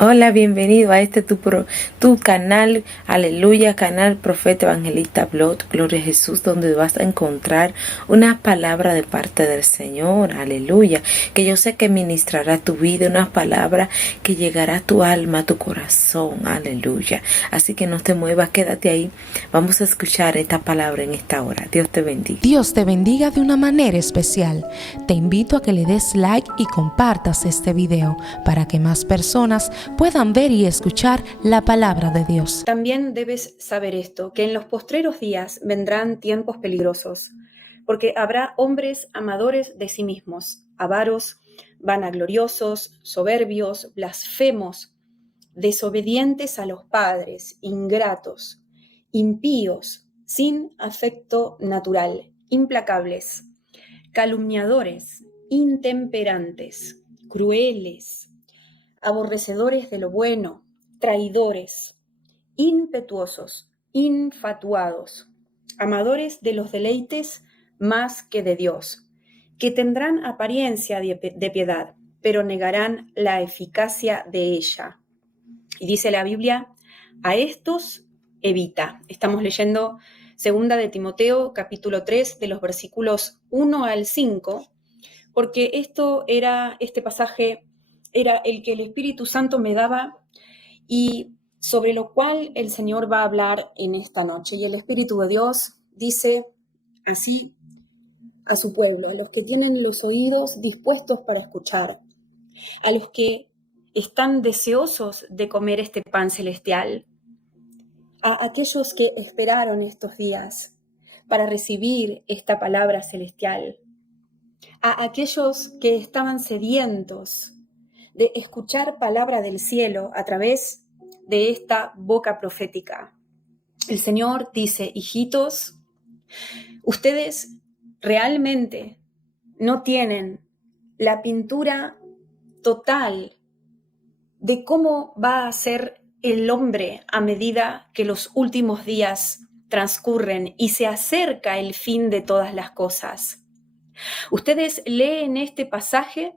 Hola, bienvenido a tu canal, aleluya, canal Profeta Evangelista Blog, Gloria a Jesús, donde vas a encontrar una palabra de parte del Señor, aleluya, que yo sé que ministrará tu vida, una palabra que llegará a tu alma, a tu corazón, aleluya. Así que no te muevas, quédate ahí, vamos a escuchar esta palabra en esta hora. Dios te bendiga. Dios te bendiga de una manera especial. Te invito a que le des like y compartas este video para que más personas puedan ver y escuchar la palabra de Dios. También debes saber esto, que en los postreros días vendrán tiempos peligrosos, porque habrá hombres amadores de sí mismos, avaros, vanagloriosos, soberbios, blasfemos, desobedientes a los padres, ingratos, impíos, sin afecto natural, implacables, calumniadores, intemperantes, crueles, aborrecedores de lo bueno, traidores, impetuosos, infatuados, amadores de los deleites más que de Dios, que tendrán apariencia de piedad, pero negarán la eficacia de ella. Y dice la Biblia, a estos evita. Estamos leyendo 2 de Timoteo, capítulo 3, de los versículos 1 al 5, porque este pasaje era el que el Espíritu Santo me daba y sobre lo cual el Señor va a hablar en esta noche. Y el Espíritu de Dios dice así a su pueblo, a los que tienen los oídos dispuestos para escuchar, a los que están deseosos de comer este pan celestial, a aquellos que esperaron estos días para recibir esta palabra celestial, a aquellos que estaban sedientos de escuchar palabra del cielo a través de esta boca profética. El Señor dice, hijitos, ustedes realmente no tienen la pintura total de cómo va a ser el hombre a medida que los últimos días transcurren y se acerca el fin de todas las cosas. Ustedes leen este pasaje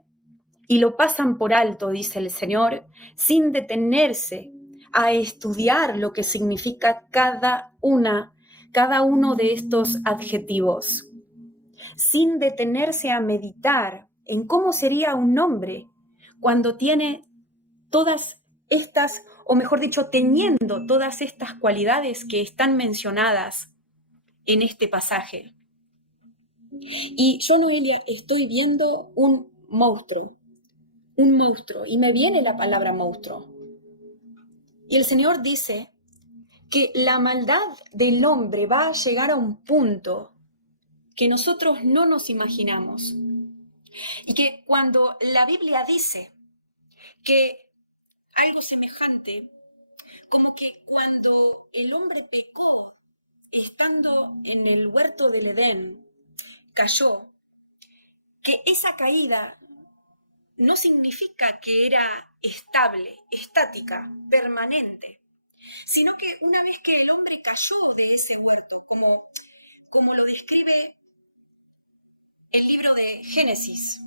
y lo pasan por alto, dice el Señor, sin detenerse a estudiar lo que significa cada uno de estos adjetivos, sin detenerse a meditar en cómo sería un hombre cuando tiene todas estas, o mejor dicho, teniendo todas estas cualidades que están mencionadas en este pasaje. Y yo, Noelia, estoy viendo un monstruo, y me viene la palabra monstruo. Y el Señor dice que la maldad del hombre va a llegar a un punto que nosotros no nos imaginamos. Y que cuando la Biblia dice que algo semejante, como que cuando el hombre pecó, estando en el huerto del Edén, cayó, que esa caída no significa que era estable, estática, permanente, sino que una vez que el hombre cayó de ese huerto, como lo describe el libro de Génesis,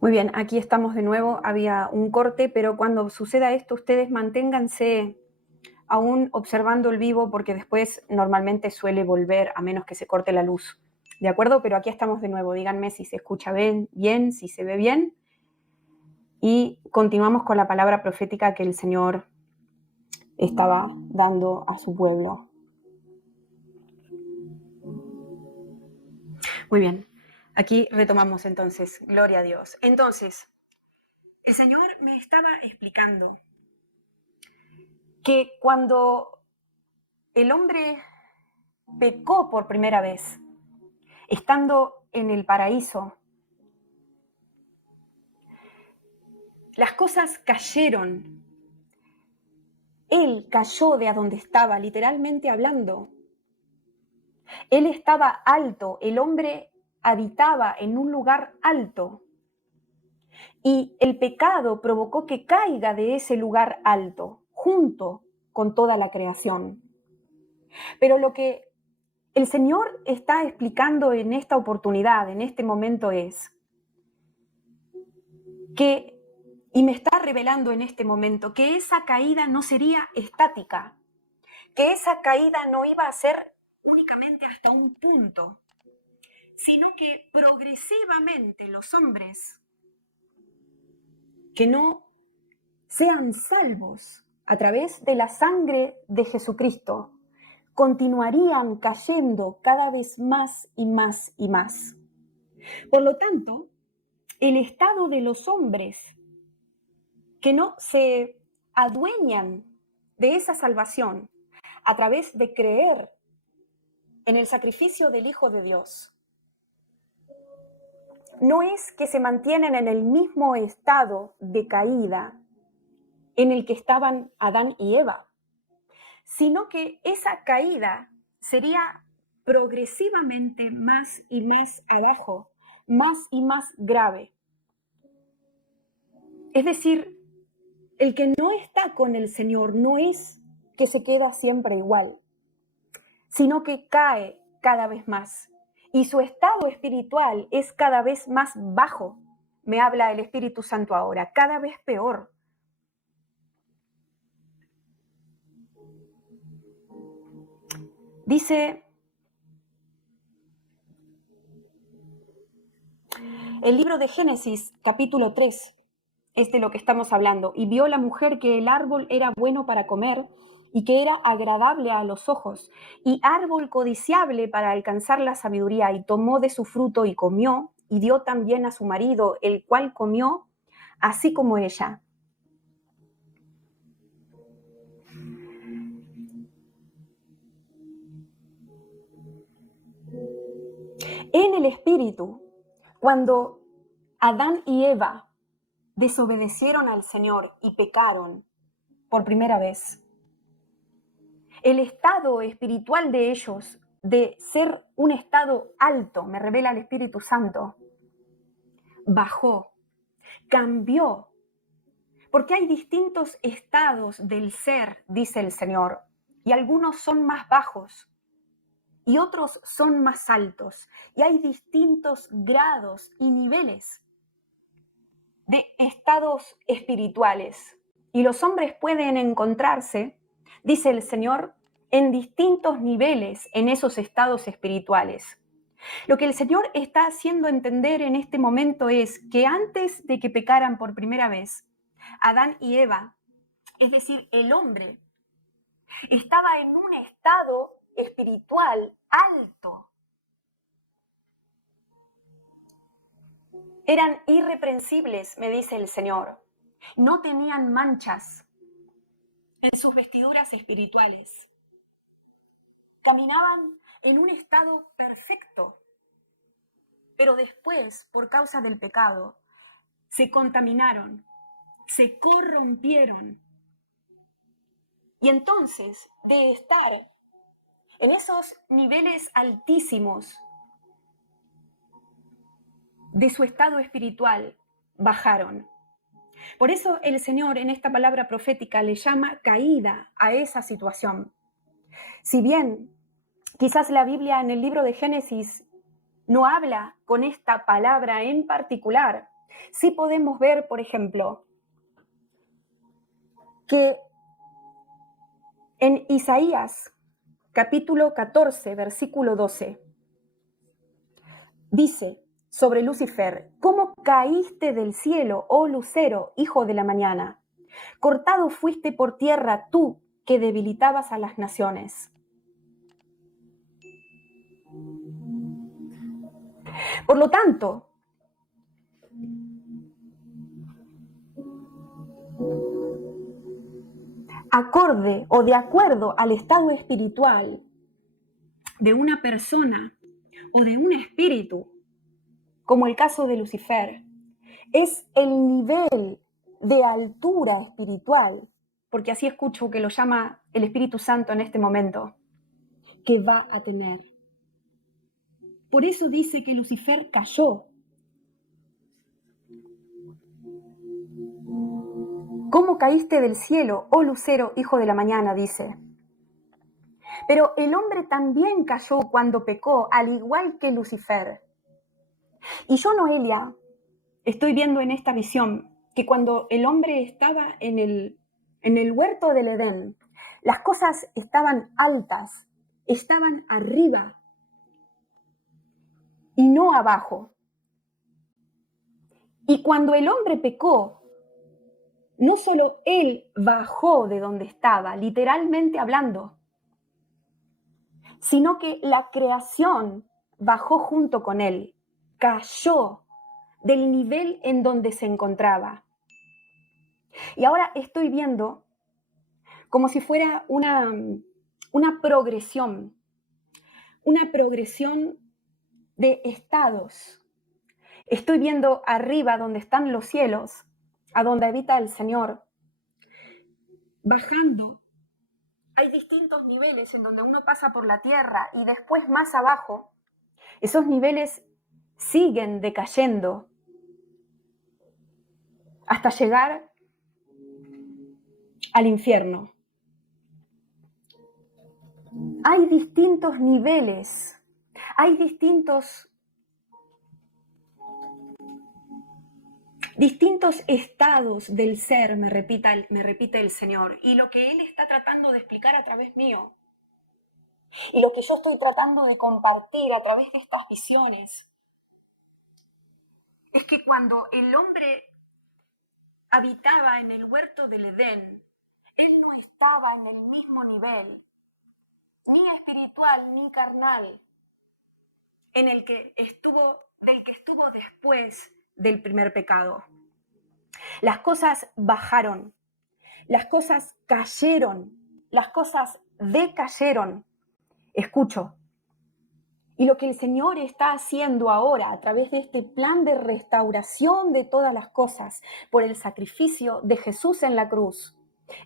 muy bien, aquí estamos de nuevo, había un corte, pero cuando suceda esto, ustedes manténganse aún observando el vivo, porque después normalmente suele volver, a menos que se corte la luz, ¿de acuerdo? Pero aquí estamos de nuevo, díganme si se escucha bien, si se ve bien, y continuamos con la palabra profética que el Señor estaba dando a su pueblo. Muy bien. Aquí retomamos entonces, gloria a Dios. Entonces, el Señor me estaba explicando que cuando el hombre pecó por primera vez, estando en el paraíso, las cosas cayeron. Él cayó de a donde estaba, literalmente hablando. Él estaba alto, el hombre habitaba en un lugar alto. Y el pecado provocó que caiga de ese lugar alto, junto con toda la creación. Pero lo que el Señor está explicando en esta oportunidad, en este momento, es que, y me está revelando en este momento, que esa caída no sería estática, que esa caída no iba a ser únicamente hasta un punto, sino que progresivamente los hombres que no sean salvos a través de la sangre de Jesucristo, continuarían cayendo cada vez más y más y más. Por lo tanto, el estado de los hombres que no se adueñan de esa salvación a través de creer en el sacrificio del Hijo de Dios, no es que se mantienen en el mismo estado de caída en el que estaban Adán y Eva, sino que esa caída sería progresivamente más y más abajo, más y más grave. Es decir, el que no está con el Señor no es que se queda siempre igual, sino que cae cada vez más. Y su estado espiritual es cada vez más bajo. Me habla el Espíritu Santo ahora, cada vez peor. Dice el libro de Génesis, capítulo 3, es de lo que estamos hablando. Y vio la mujer que el árbol era bueno para comer y que era agradable a los ojos, y árbol codiciable para alcanzar la sabiduría, y tomó de su fruto y comió, y dio también a su marido, el cual comió, así como ella. En el espíritu, cuando Adán y Eva desobedecieron al Señor y pecaron por primera vez, el estado espiritual de ellos, de ser un estado alto, me revela el Espíritu Santo, bajó, cambió, porque hay distintos estados del ser, dice el Señor, y algunos son más bajos y otros son más altos, y hay distintos grados y niveles de estados espirituales, y los hombres pueden encontrarse, dice el Señor, en distintos niveles en esos estados espirituales. Lo que el Señor está haciendo entender en este momento es que antes de que pecaran por primera vez, Adán y Eva, es decir, el hombre, estaba en un estado espiritual alto. Eran irreprensibles, me dice el Señor. No tenían manchas en sus vestiduras espirituales. Caminaban en un estado perfecto. Pero después, por causa del pecado, se contaminaron, se corrompieron. Y entonces, de estar en esos niveles altísimos de su estado espiritual, bajaron. Por eso el Señor en esta palabra profética le llama caída a esa situación. Si bien quizás la Biblia en el libro de Génesis no habla con esta palabra en particular, sí podemos ver, por ejemplo, que en Isaías, capítulo 14, versículo 12, dice sobre Lucifer: ¿cómo caíste del cielo, oh lucero, hijo de la mañana? Cortado fuiste por tierra tú, que debilitabas a las naciones. Por lo tanto, acorde o de acuerdo al estado espiritual de una persona o de un espíritu, como el caso de Lucifer, es el nivel de altura espiritual, porque así escucho que lo llama el Espíritu Santo en este momento, que va a tener. Por eso dice que Lucifer cayó. ¿Cómo caíste del cielo, oh lucero, hijo de la mañana?, dice. Pero el hombre también cayó cuando pecó, al igual que Lucifer. Y yo, Noelia, estoy viendo en esta visión que cuando el hombre estaba en el huerto del Edén, las cosas estaban altas, estaban arriba y no abajo. Y cuando el hombre pecó, no solo él bajó de donde estaba, literalmente hablando, sino que la creación bajó junto con él, cayó del nivel en donde se encontraba. Y ahora estoy viendo como si fuera una progresión de estados. Estoy viendo arriba donde están los cielos, a donde habita el Señor, bajando. Hay distintos niveles en donde uno pasa por la tierra y después más abajo, esos niveles siguen decayendo hasta llegar al infierno. Hay distintos niveles, hay distintos estados del ser, me repite el Señor, y lo que Él está tratando de explicar a través mío, y lo que yo estoy tratando de compartir a través de estas visiones, es que cuando el hombre habitaba en el huerto del Edén, él no estaba en el mismo nivel, ni espiritual ni carnal, en el que estuvo después del primer pecado. Las cosas bajaron, las cosas cayeron, las cosas decayeron. Escucho. Y lo que el Señor está haciendo ahora a través de este plan de restauración de todas las cosas por el sacrificio de Jesús en la cruz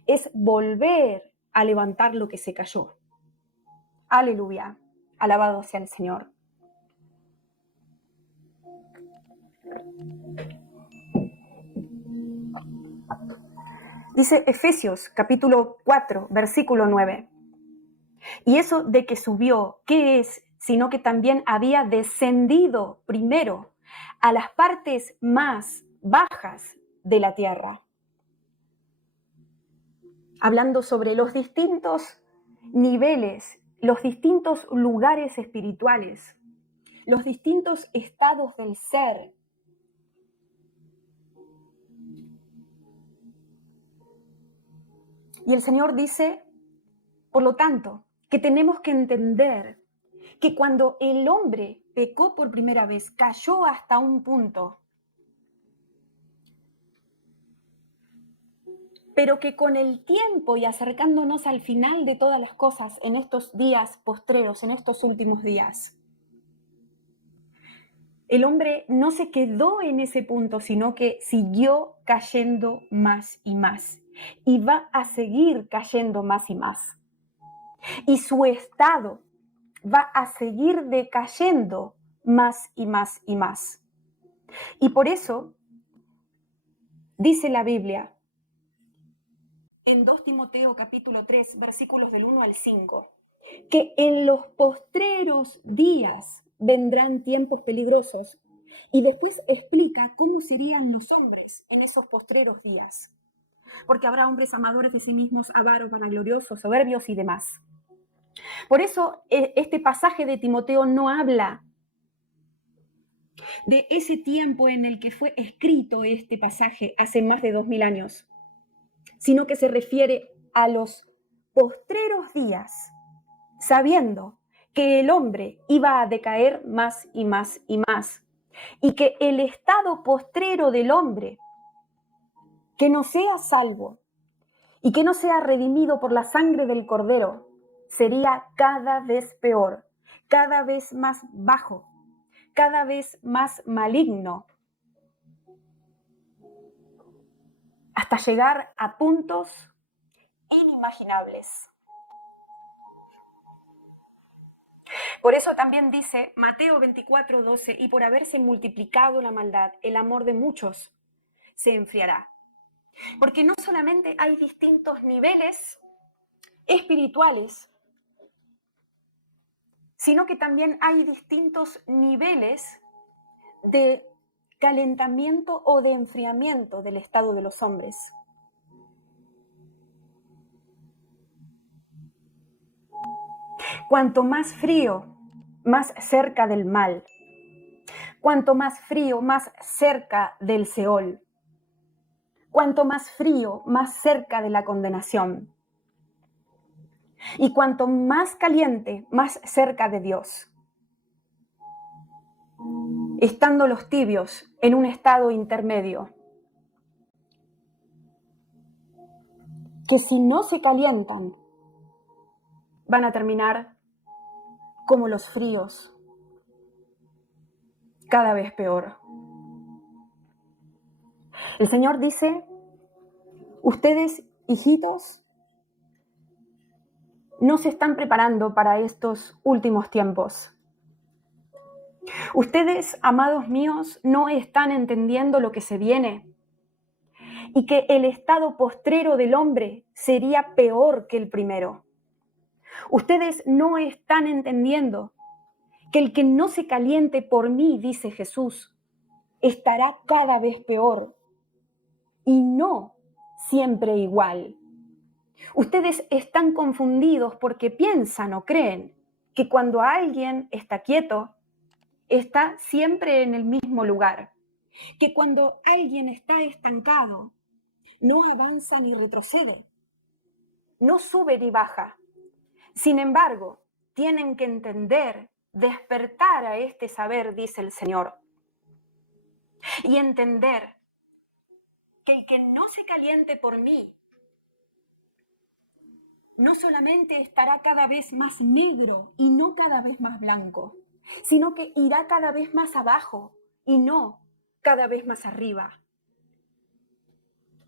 es volver a levantar lo que se cayó. Aleluya. Alabado sea el Señor. Dice Efesios capítulo 4, versículo 9. Y eso de que subió, ¿qué es? Sino que también había descendido primero a las partes más bajas de la tierra. Hablando sobre los distintos niveles, los distintos lugares espirituales, los distintos estados del ser. Y el Señor dice, por lo tanto, que tenemos que entender que cuando el hombre pecó por primera vez, cayó hasta un punto, pero que con el tiempo y acercándonos al final de todas las cosas en estos días postreros, en estos últimos días, el hombre no se quedó en ese punto, sino que siguió cayendo más y más. Y va a seguir cayendo más y más. Y su estado va a seguir decayendo más y más y más. Y por eso dice la Biblia en 2 Timoteo capítulo 3, versículos del 1 al 5, que en los postreros días vendrán tiempos peligrosos. Y después explica cómo serían los hombres en esos postreros días. Porque habrá hombres amadores de sí mismos, avaros, vanagloriosos, soberbios y demás. Por eso este pasaje de Timoteo no habla de ese tiempo en el que fue escrito este pasaje hace más de 2000 años, sino que se refiere a los postreros días, sabiendo que el hombre iba a decaer más y más y más, y que el estado postrero del hombre, que no sea salvo y que no sea redimido por la sangre del Cordero, sería cada vez peor, cada vez más bajo, cada vez más maligno, hasta llegar a puntos inimaginables. Por eso también dice Mateo 24:12, y por haberse multiplicado la maldad, el amor de muchos se enfriará. Porque no solamente hay distintos niveles espirituales, sino que también hay distintos niveles de calentamiento o de enfriamiento del estado de los hombres. Cuanto más frío, más cerca del mal. Cuanto más frío, más cerca del Seol. Cuanto más frío, más cerca de la condenación. Y cuanto más caliente, más cerca de Dios. Estando los tibios en un estado intermedio, que si no se calientan, van a terminar como los fríos, cada vez peor. El Señor dice, ustedes, hijitos, no se están preparando para estos últimos tiempos. Ustedes, amados míos, no están entendiendo lo que se viene y que el estado postrero del hombre sería peor que el primero. Ustedes no están entendiendo que el que no se caliente por mí, dice Jesús, estará cada vez peor y no siempre igual. Ustedes están confundidos porque piensan o creen que cuando alguien está quieto, está siempre en el mismo lugar, que cuando alguien está estancado, no avanza ni retrocede, no sube ni baja. Sin embargo, tienen que entender, despertar a este saber, dice el Señor, y entender que el que no se caliente por mí, no solamente estará cada vez más negro y no cada vez más blanco, sino que irá cada vez más abajo y no cada vez más arriba,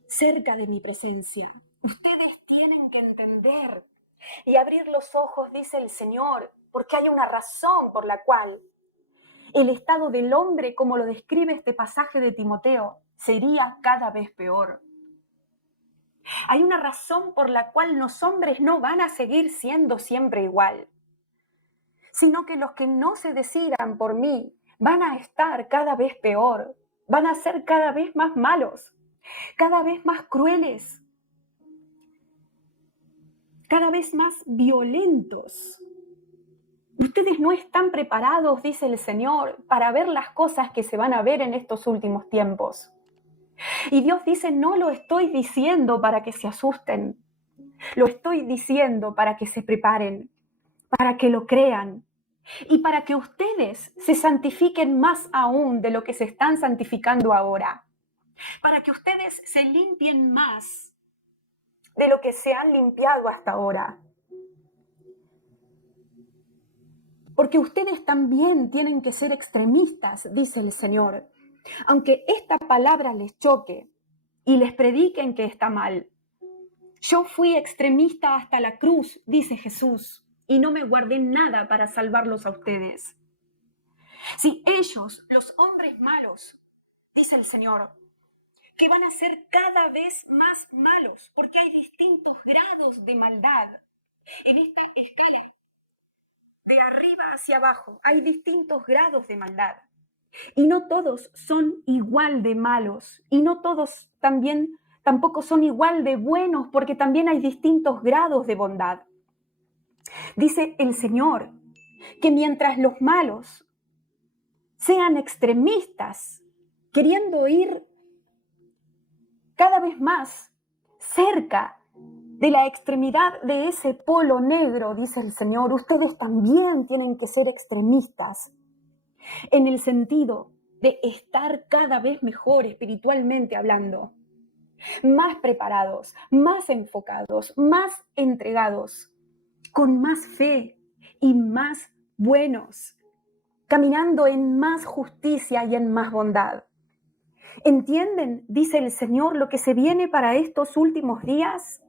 cerca de mi presencia. Ustedes tienen que entender y abrir los ojos, dice el Señor, porque hay una razón por la cual el estado del hombre, como lo describe este pasaje de Timoteo, sería cada vez peor. Hay una razón por la cual los hombres no van a seguir siendo siempre igual, sino que los que no se decidan por mí van a estar cada vez peor, van a ser cada vez más malos, cada vez más crueles, cada vez más violentos. Ustedes no están preparados, dice el Señor, para ver las cosas que se van a ver en estos últimos tiempos. Y Dios dice, no lo estoy diciendo para que se asusten, lo estoy diciendo para que se preparen, para que lo crean y para que ustedes se santifiquen más aún de lo que se están santificando ahora, para que ustedes se limpien más de lo que se han limpiado hasta ahora. Porque ustedes también tienen que ser extremistas, dice el Señor. Aunque esta palabra les choque y les prediquen que está mal. Yo fui extremista hasta la cruz, dice Jesús, y no me guardé nada para salvarlos a ustedes. Si ellos, los hombres malos, dice el Señor, que van a ser cada vez más malos, porque hay distintos grados de maldad en esta escala. De arriba hacia abajo, hay distintos grados de maldad. Y no todos son igual de malos. Y no todos tampoco son igual de buenos, porque también hay distintos grados de bondad. Dice el Señor que mientras los malos sean extremistas, queriendo ir cada vez más cerca de la extremidad de ese polo negro, dice el Señor, ustedes también tienen que ser extremistas, en el sentido de estar cada vez mejor espiritualmente hablando, más preparados, más enfocados, más entregados, con más fe y más buenos, caminando en más justicia y en más bondad. ¿Entienden? Dice el Señor lo que se viene para estos últimos días.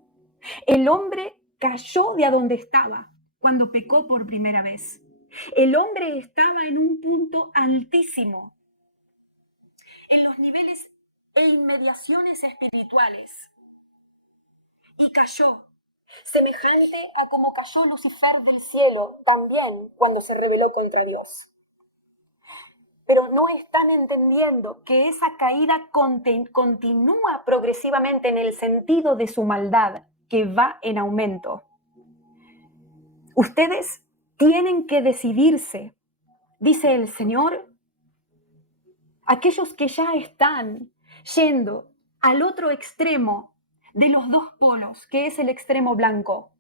El hombre cayó de a donde estaba cuando pecó por primera vez. El hombre estaba en un punto altísimo, en los niveles e inmediaciones espirituales, y cayó, semejante a como cayó Lucifer del cielo también cuando se rebeló contra Dios. Pero no están entendiendo que esa caída continúa progresivamente en el sentido de su maldad, que va en aumento. Ustedes tienen que decidirse, dice el Señor, aquellos que ya están yendo al otro extremo de los dos polos, que es el extremo blanco,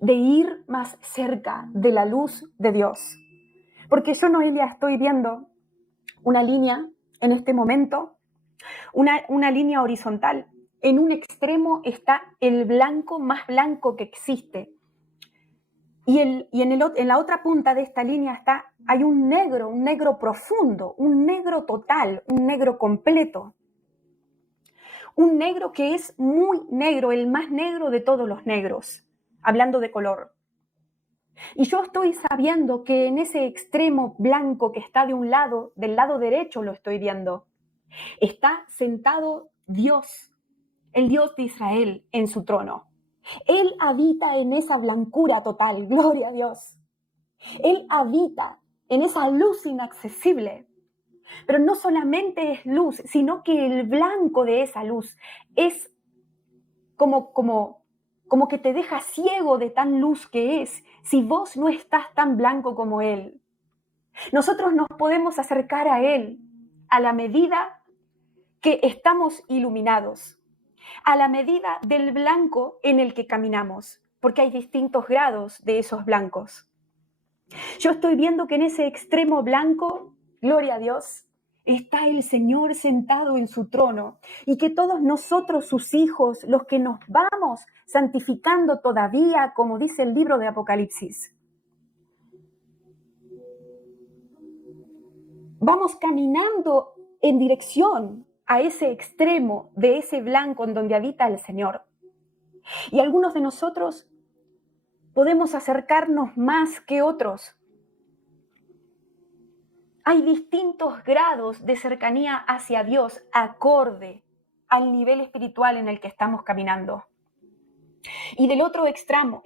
de ir más cerca de la luz de Dios. Porque yo, Noelia, estoy viendo una línea en este momento, una línea horizontal. En un extremo está el blanco más blanco que existe. Y en la otra punta de esta línea hay un negro profundo, un negro total, un negro completo. Un negro que es muy negro, el más negro de todos los negros, hablando de color. Y yo estoy sabiendo que en ese extremo blanco que está de un lado, del lado derecho lo estoy viendo, está sentado Dios, el Dios de Israel, en su trono. Él habita en esa blancura total, gloria a Dios. Él habita en esa luz inaccesible. Pero no solamente es luz, sino que el blanco de esa luz es como que te deja ciego de tan luz que es, si vos no estás tan blanco como Él. Nosotros nos podemos acercar a Él a la medida que estamos iluminados, a la medida del blanco en el que caminamos, porque hay distintos grados de esos blancos. Yo estoy viendo que en ese extremo blanco, gloria a Dios, está el Señor sentado en su trono y que todos nosotros, sus hijos, los que nos vamos santificando todavía, como dice el libro de Apocalipsis, vamos caminando en dirección a ese extremo de ese blanco en donde habita el Señor. Y algunos de nosotros podemos acercarnos más que otros. Hay distintos grados de cercanía hacia Dios acorde al nivel espiritual en el que estamos caminando. Y del otro extremo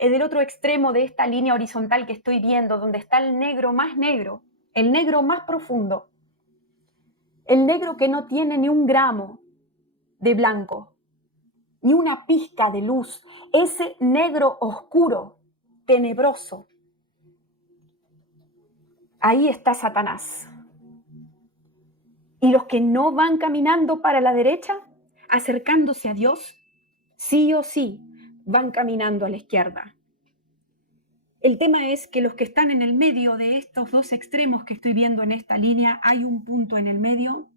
de esta línea horizontal que estoy viendo, donde está el negro más profundo, el negro que no tiene ni un gramo de blanco, ni una pizca de luz, ese negro oscuro, tenebroso. Ahí está Satanás. Y los que no van caminando para la derecha, acercándose a Dios, sí o sí van caminando a la izquierda. El tema es que los que están en el medio de estos dos extremos que estoy viendo en esta línea, hay un punto en el medio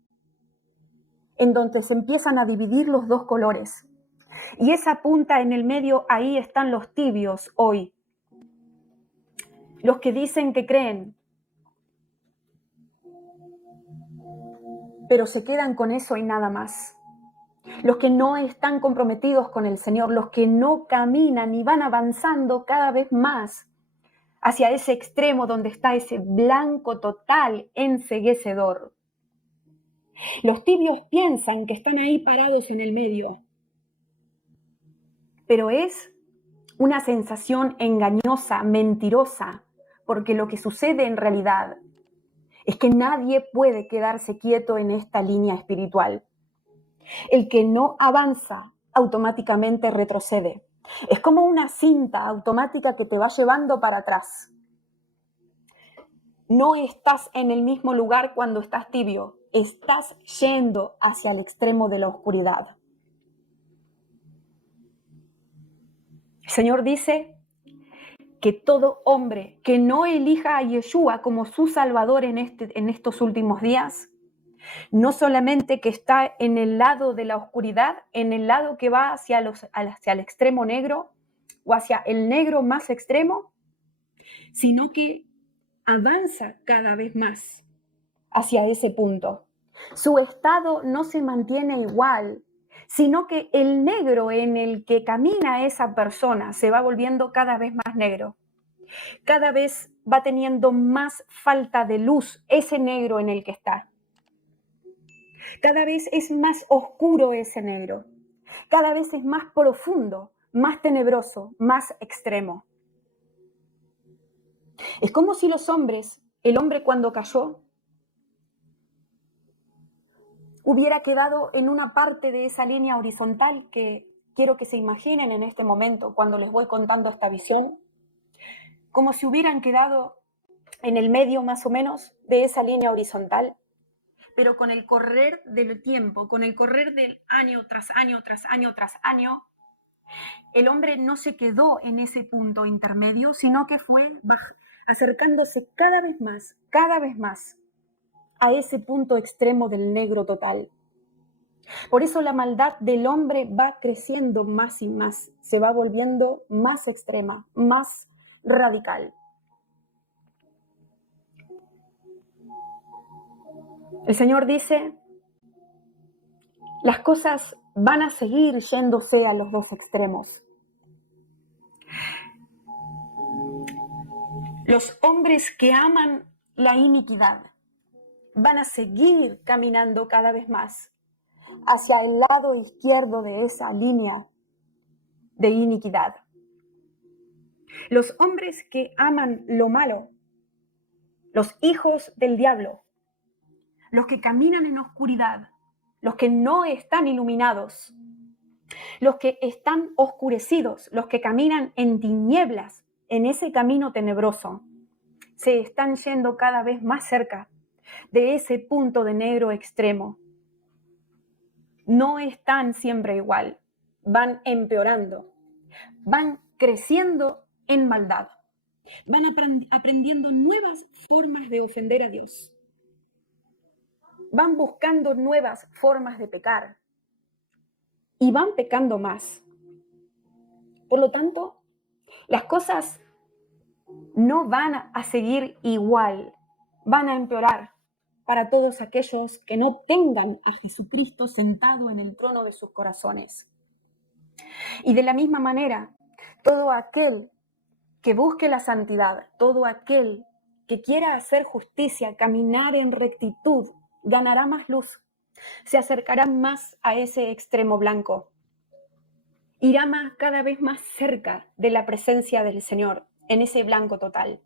en donde se empiezan a dividir los dos colores. Y esa punta en el medio, ahí están los tibios hoy. Los que dicen que creen, pero se quedan con eso y nada más. Los que no están comprometidos con el Señor, los que no caminan y van avanzando cada vez más hacia ese extremo donde está ese blanco total enceguecedor. Los tibios piensan que están ahí parados en el medio, pero es una sensación engañosa, mentirosa, porque lo que sucede en realidad es que nadie puede quedarse quieto en esta línea espiritual. El que no avanza automáticamente retrocede. Es como una cinta automática que te va llevando para atrás. No estás en el mismo lugar cuando estás tibio, estás yendo hacia el extremo de la oscuridad. El Señor dice que todo hombre que no elija a Yeshua como su Salvador en estos últimos días, no solamente que está en el lado de la oscuridad, en el lado que va hacia el extremo negro o hacia el negro más extremo, sino que avanza cada vez más hacia ese punto. Su estado no se mantiene igual, sino que el negro en el que camina esa persona se va volviendo cada vez más negro. Cada vez va teniendo más falta de luz ese negro en el que está. Cada vez es más oscuro ese negro. Cada vez es más profundo, más tenebroso, más extremo. Es como si el hombre cuando cayó, hubiera quedado en una parte de esa línea horizontal que quiero que se imaginen en este momento cuando les voy contando esta visión, como si hubieran quedado en el medio más o menos de esa línea horizontal, pero con el correr del tiempo, con el correr del año tras año, tras año, tras año, el hombre no se quedó en ese punto intermedio, sino que fue acercándose cada vez más a ese punto extremo del negro total. Por eso la maldad del hombre va creciendo más y más, se va volviendo más extrema, más radical. El Señor dice, las cosas van a seguir yéndose a los dos extremos. Los hombres que aman la iniquidad van a seguir caminando cada vez más hacia el lado izquierdo de esa línea de iniquidad. Los hombres que aman lo malo, los hijos del diablo, los que caminan en oscuridad, los que no están iluminados, los que están oscurecidos, los que caminan en tinieblas, en ese camino tenebroso, se están yendo cada vez más cerca de ese punto de negro extremo. No están siempre igual, van empeorando, van creciendo en maldad, van aprendiendo nuevas formas de ofender a Dios, van buscando nuevas formas de pecar y van pecando más. Por lo tanto, las cosas no van a seguir igual, van a empeorar para todos aquellos que no tengan a Jesucristo sentado en el trono de sus corazones. Y de la misma manera, todo aquel que busque la santidad, todo aquel que quiera hacer justicia, caminar en rectitud, ganará más luz, se acercará más a ese extremo blanco, irá cada vez más cerca de la presencia del Señor, en ese blanco total.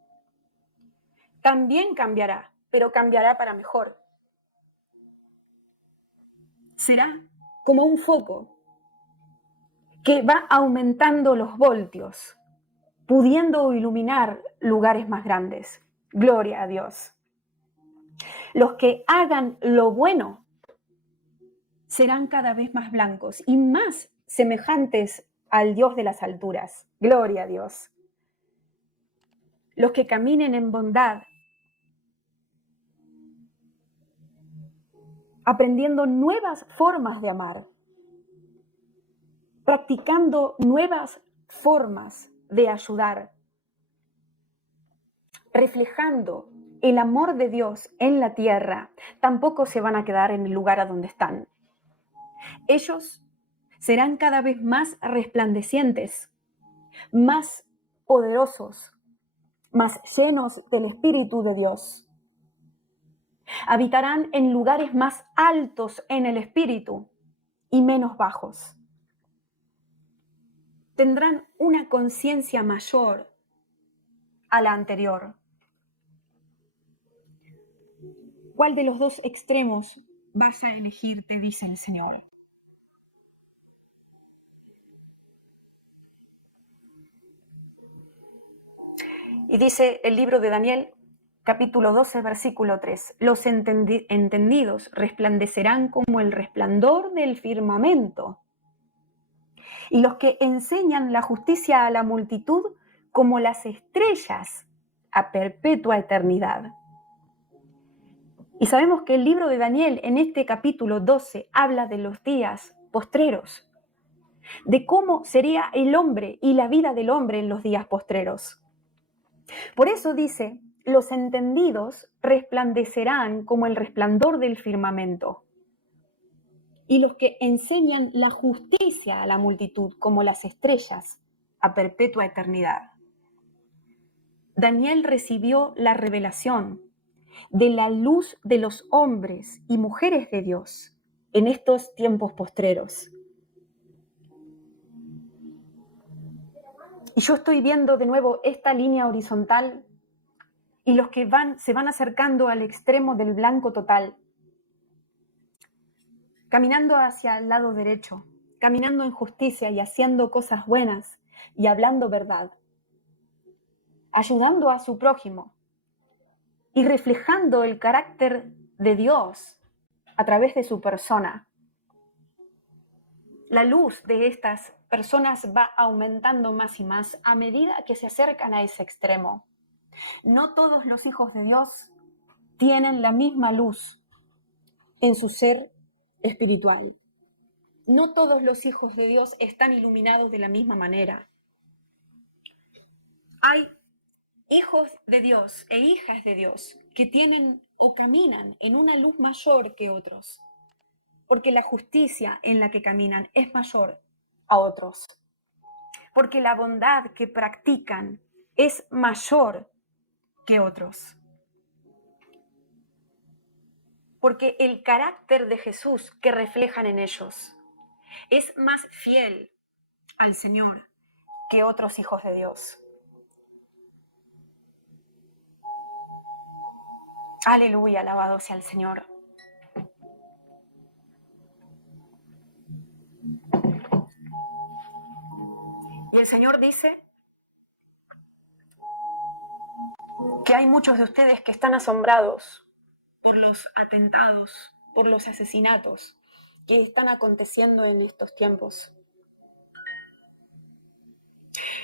También cambiará, pero cambiará para mejor. Será como un foco que va aumentando los voltios, pudiendo iluminar lugares más grandes. Gloria a Dios. Los que hagan lo bueno serán cada vez más blancos y más semejantes al Dios de las alturas. Gloria a Dios. Los que caminen en bondad, aprendiendo nuevas formas de amar, practicando nuevas formas de ayudar, reflejando el amor de Dios en la tierra, tampoco se van a quedar en el lugar a donde están. Ellos serán cada vez más resplandecientes, más poderosos, más llenos del Espíritu de Dios. Habitarán en lugares más altos en el Espíritu y menos bajos. Tendrán una conciencia mayor a la anterior. ¿Cuál de los dos extremos vas a elegir? Te dice el Señor. Y dice el libro de Daniel, capítulo 12, versículo 3. Los entendidos resplandecerán como el resplandor del firmamento, y los que enseñan la justicia a la multitud como las estrellas a perpetua eternidad. Y sabemos que el libro de Daniel en este capítulo 12 habla de los días postreros, de cómo sería el hombre y la vida del hombre en los días postreros. Por eso dice, los entendidos resplandecerán como el resplandor del firmamento, y los que enseñan la justicia a la multitud como las estrellas a perpetua eternidad. Daniel recibió la revelación de la luz de los hombres y mujeres de Dios en estos tiempos postreros. Y yo estoy viendo de nuevo esta línea horizontal y los que se van acercando al extremo del blanco total, caminando hacia el lado derecho, caminando en justicia y haciendo cosas buenas y hablando verdad, ayudando a su prójimo y reflejando el carácter de Dios a través de su persona. La luz de estas personas va aumentando más y más a medida que se acercan a ese extremo. No todos los hijos de Dios tienen la misma luz en su ser espiritual. No todos los hijos de Dios están iluminados de la misma manera. Hay hijos de Dios e hijas de Dios que tienen o caminan en una luz mayor que otros, porque la justicia en la que caminan es mayor a otros, porque la bondad que practican es mayor que otros, porque el carácter de Jesús que reflejan en ellos es más fiel al Señor que otros hijos de Dios. Aleluya, alabado sea el Señor. Y el Señor dice que hay muchos de ustedes que están asombrados por los atentados, por los asesinatos que están aconteciendo en estos tiempos.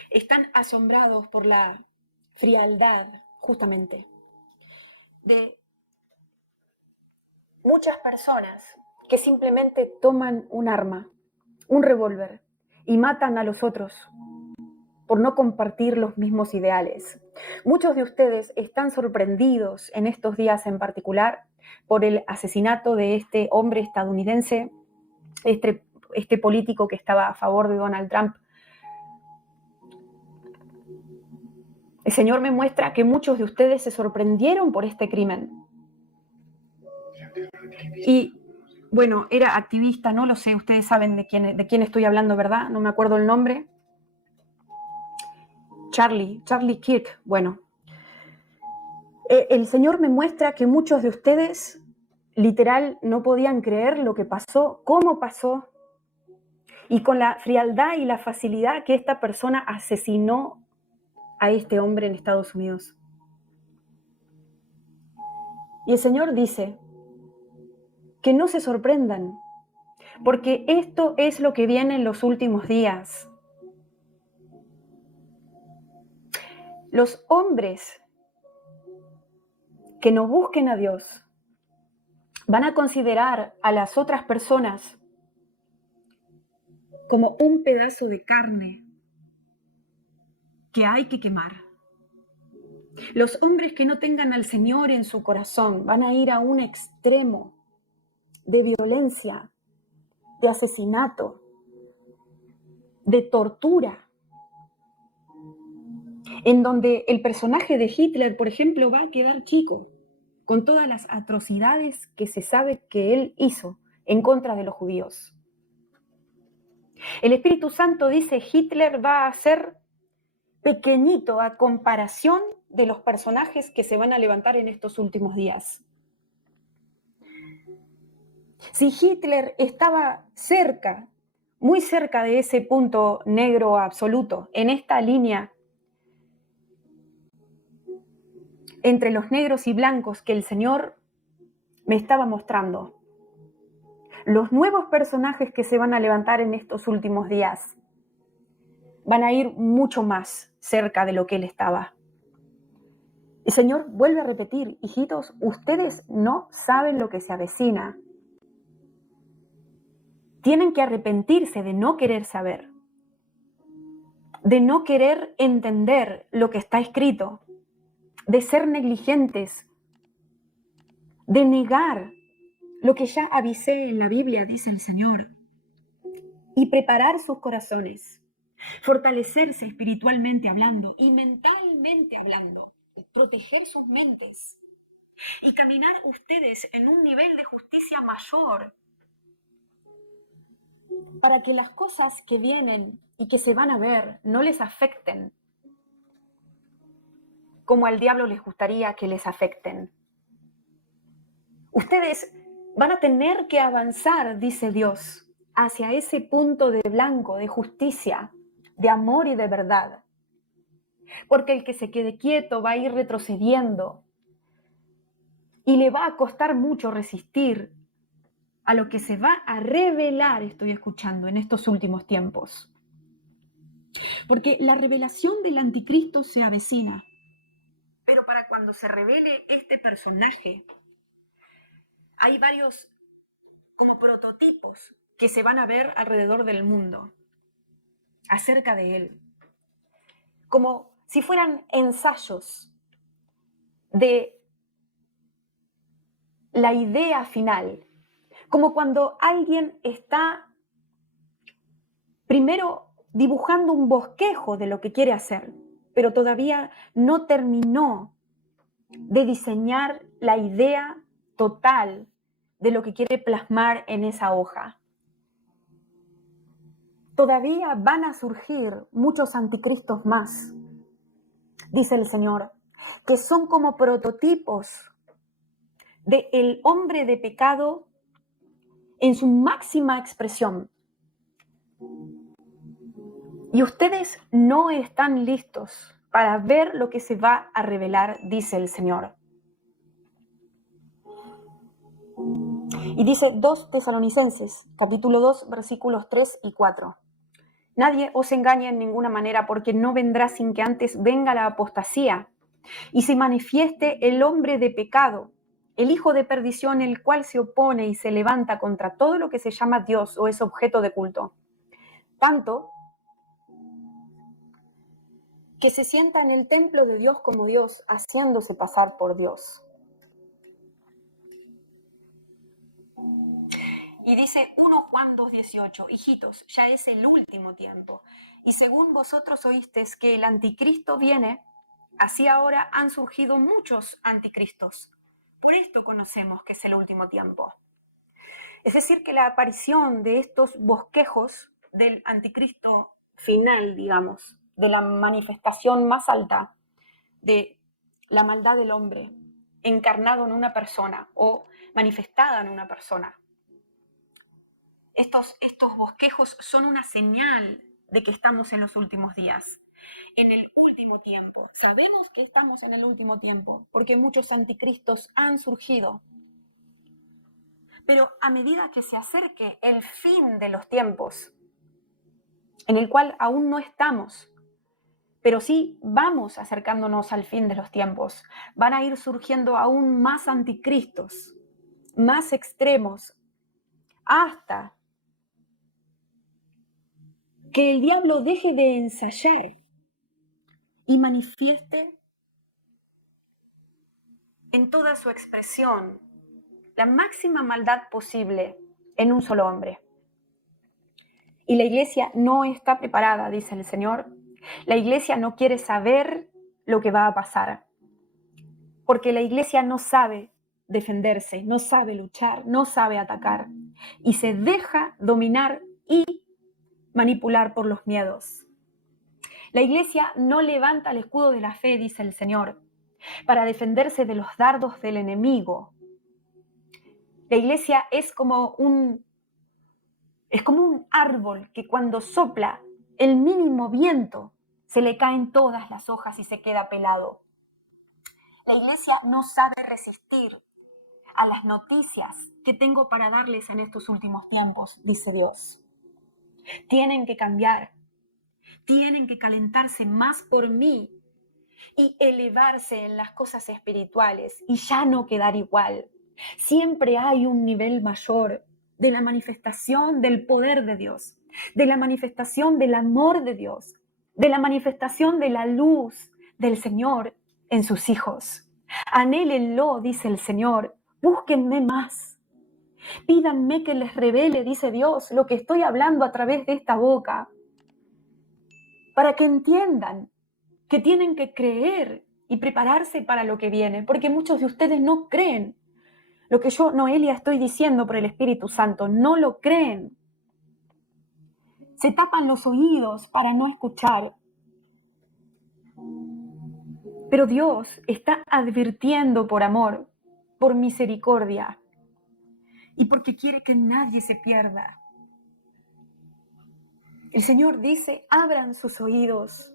Están asombrados por la frialdad, justamente, de muchas personas que simplemente toman un arma, un revólver, y matan a los otros por no compartir los mismos ideales. Muchos de ustedes están sorprendidos en estos días en particular por el asesinato de este hombre estadounidense, este político que estaba a favor de Donald Trump. El Señor me muestra que muchos de ustedes se sorprendieron por este crimen. Y bueno, era activista, no lo sé, ustedes saben de quién estoy hablando, ¿verdad? No me acuerdo el nombre. Charlie Kirk. Bueno, el Señor me muestra que muchos de ustedes literal no podían creer lo que pasó, cómo pasó, y con la frialdad y la facilidad que esta persona asesinó a este hombre en Estados Unidos. Y el Señor dice que no se sorprendan, porque esto es lo que viene en los últimos días. Los hombres que no busquen a Dios van a considerar a las otras personas como un pedazo de carne que hay que quemar. Los hombres que no tengan al Señor en su corazón van a ir a un extremo de violencia, de asesinato, de tortura, en donde el personaje de Hitler, por ejemplo, va a quedar chico, con todas las atrocidades que se sabe que él hizo en contra de los judíos. El Espíritu Santo dice, Hitler va a ser pequeñito a comparación de los personajes que se van a levantar en estos últimos días. Si Hitler estaba cerca, muy cerca de ese punto negro absoluto, en esta línea entre los negros y blancos que el Señor me estaba mostrando, los nuevos personajes que se van a levantar en estos últimos días van a ir mucho más cerca de lo que él estaba. El Señor vuelve a repetir, hijitos, ustedes no saben lo que se avecina. Tienen que arrepentirse de no querer saber, de no querer entender lo que está escrito, de ser negligentes, de negar lo que ya avisé en la Biblia, dice el Señor, y preparar sus corazones, fortalecerse espiritualmente hablando y mentalmente hablando, proteger sus mentes y caminar ustedes en un nivel de justicia mayor para que las cosas que vienen y que se van a ver no les afecten como al diablo les gustaría que les afecten. Ustedes van a tener que avanzar, dice Dios, hacia ese punto de blanco, de justicia, de amor y de verdad. Porque el que se quede quieto va a ir retrocediendo y le va a costar mucho resistir a lo que se va a revelar, estoy escuchando, en estos últimos tiempos. Porque la revelación del anticristo se avecina. Pero para cuando se revele este personaje, hay varios como prototipos que se van a ver alrededor del mundo acerca de él. Como si fueran ensayos de la idea final. Como cuando alguien está primero dibujando un bosquejo de lo que quiere hacer, pero todavía no terminó de diseñar la idea total de lo que quiere plasmar en esa hoja. Todavía van a surgir muchos anticristos más, dice el Señor, que son como prototipos del hombre de pecado en su máxima expresión. Y ustedes no están listos para ver lo que se va a revelar, dice el Señor. Y dice 2 Tesalonicenses, capítulo 2, versículos 3 y 4. Nadie os engañe en ninguna manera, porque no vendrá sin que antes venga la apostasía y se manifieste el hombre de pecado, el hijo de perdición, el cual se opone y se levanta contra todo lo que se llama Dios o es objeto de culto. Tanto que se sienta en el templo de Dios como Dios, haciéndose pasar por Dios. Y dice 1 Juan 2:18, hijitos, ya es el último tiempo. Y según vosotros oísteis que el anticristo viene, así ahora han surgido muchos anticristos. Por esto conocemos que es el último tiempo. Es decir, que la aparición de estos bosquejos del anticristo final, digamos, de la manifestación más alta de la maldad del hombre, encarnado en una persona o manifestada en una persona. Estos bosquejos son una señal de que estamos en los últimos días, en el último tiempo. Sabemos que estamos en el último tiempo porque muchos anticristos han surgido. Pero a medida que se acerque el fin de los tiempos, en el cual aún no estamos, pero sí vamos acercándonos al fin de los tiempos, van a ir surgiendo aún más anticristos, más extremos, hasta que el diablo deje de ensayar y manifieste en toda su expresión la máxima maldad posible en un solo hombre. Y la iglesia no está preparada, dice el Señor. La iglesia no quiere saber lo que va a pasar, porque la iglesia no sabe defenderse, no sabe luchar, no sabe atacar, y se deja dominar y manipular por los miedos. La iglesia no levanta el escudo de la fe, dice el Señor, para defenderse de los dardos del enemigo. La iglesia es como un árbol que cuando sopla el mínimo viento se le caen todas las hojas y se queda pelado. La iglesia no sabe resistir a las noticias que tengo para darles en estos últimos tiempos, dice Dios. Tienen que cambiar. Tienen que calentarse más por mí y elevarse en las cosas espirituales y ya no quedar igual. Siempre hay un nivel mayor de la manifestación del poder de Dios, de la manifestación del amor de Dios, de la manifestación de la luz del Señor en sus hijos. Anhélenlo, dice el Señor, búsquenme más. Pídanme que les revele, dice Dios, lo que estoy hablando a través de esta boca, para que entiendan que tienen que creer y prepararse para lo que viene, porque muchos de ustedes no creen lo que yo, Noelia, estoy diciendo por el Espíritu Santo, no lo creen. Se tapan los oídos para no escuchar. Pero Dios está advirtiendo por amor, por misericordia y porque quiere que nadie se pierda. El Señor dice, abran sus oídos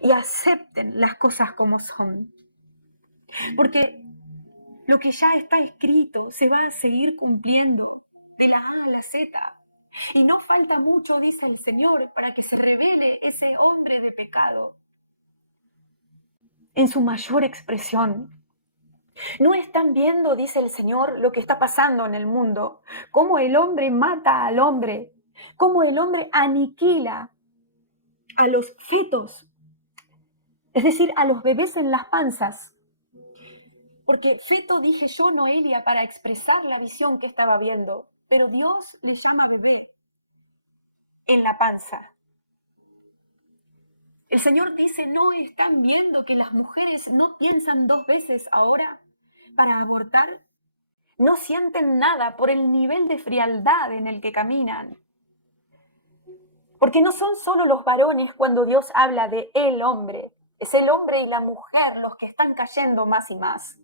y acepten las cosas como son. Porque lo que ya está escrito se va a seguir cumpliendo de la A a la Z. Y no falta mucho, dice el Señor, para que se revele ese hombre de pecado en su mayor expresión. ¿No están viendo, dice el Señor, lo que está pasando en el mundo? Cómo el hombre mata al hombre, cómo el hombre aniquila a los fetos, es decir, a los bebés en las panzas. Porque feto dije yo, Noelia, para expresar la visión que estaba viendo, pero Dios le llama bebé en la panza. El Señor dice, ¿no están viendo que las mujeres no piensan 2 veces ahora para abortar? No sienten nada por el nivel de frialdad en el que caminan. Porque no son solo los varones cuando Dios habla de el hombre, es el hombre y la mujer los que están cayendo más y más.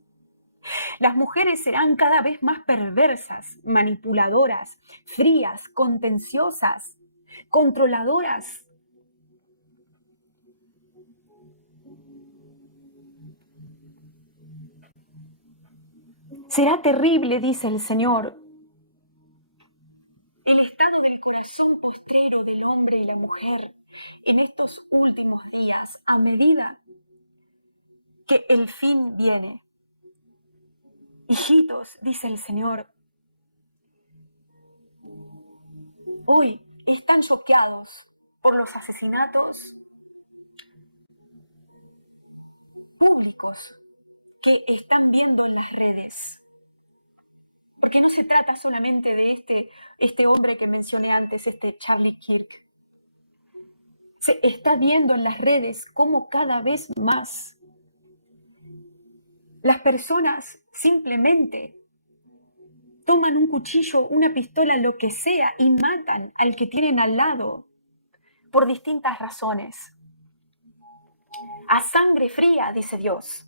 Las mujeres serán cada vez más perversas, manipuladoras, frías, contenciosas, controladoras. Será terrible, dice el Señor, el estado del corazón postrero del hombre y la mujer en estos últimos días, a medida que el fin viene. Hijitos, dice el Señor, hoy están choqueados por los asesinatos públicos que están viendo en las redes. Porque no se trata solamente de este hombre que mencioné antes, Charlie Kirk. Se está viendo en las redes cómo cada vez más las personas simplemente toman un cuchillo, una pistola, lo que sea, y matan al que tienen al lado por distintas razones. A sangre fría, dice Dios.